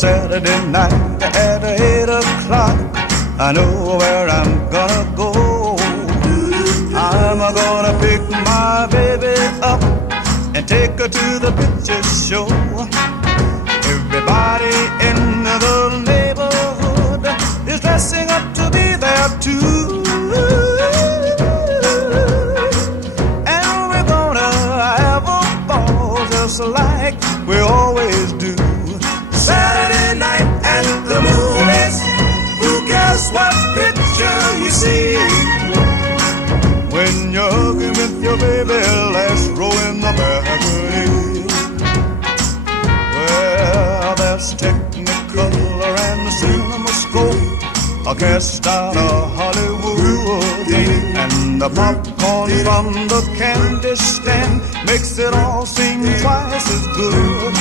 Saturday night at 8 o'clock, I know where I'm gonna go. I'm gonna pick my baby up and take her to the picture show. Everybody in the neighborhood is dressing up to be there too. And we're gonna have a ball just like we always do. Saturday night at the movies, who cares what picture you see? When you're hugging with your baby, last row in the balcony. Well, there's Technicolor and the CinemaScope, a cast out of Hollywood, and the popcorn from the candy stand makes it all seem twice as good.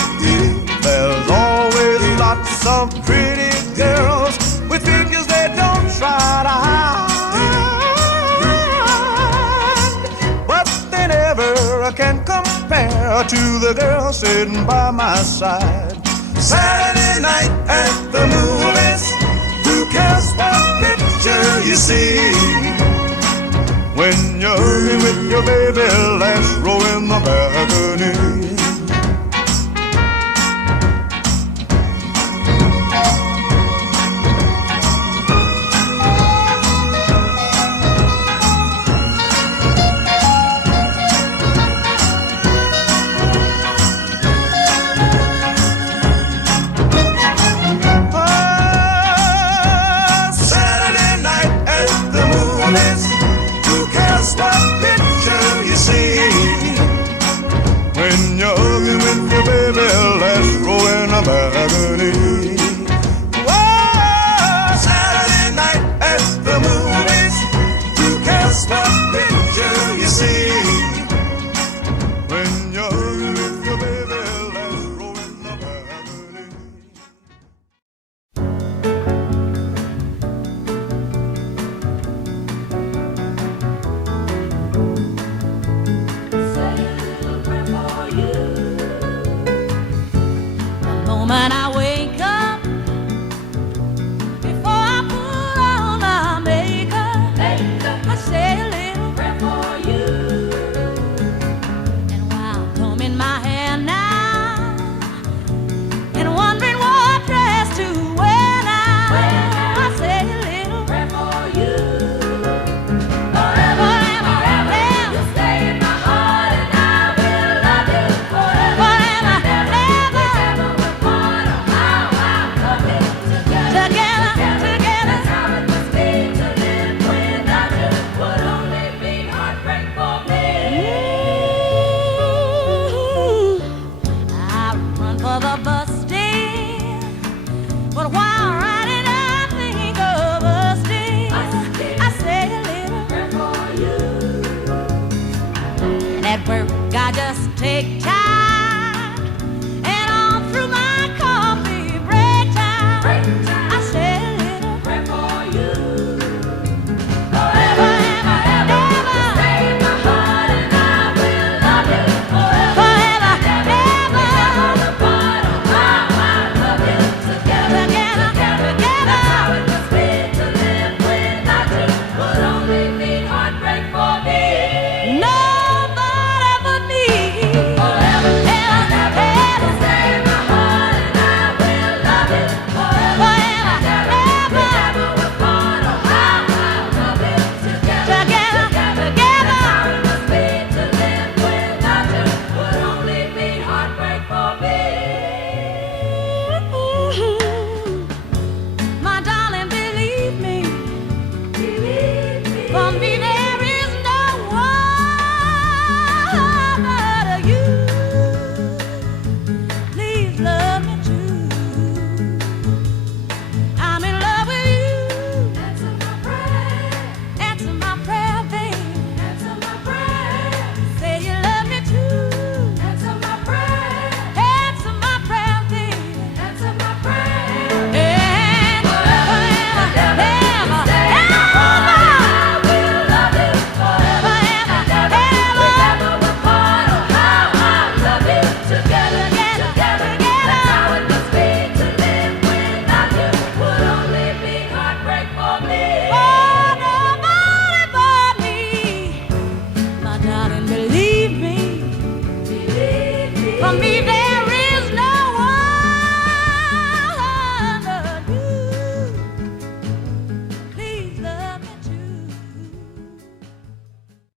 There's always lots of pretty girls with figures they don't try to hide, but they never can compare to the girl sitting by my side. Saturday night at the movies, who cares what picture you see? When you're hugging with your baby, last row in the balcony. Who cares what picture you see? When you're hugging with your baby, let's roll in a balcony. Whoa, Saturday night at the movies. Who cares what picture you see? When you're hugging with your baby, let's roll in a balcony. When I wake up, before I put on my makeup, I say a little prayer for you. And while combing my hair now and wondering what dress to wear now, I say a little prayer for you. Forever and forever, you'll stay in my heart, and I will love you forever and ever. At work, I just take time.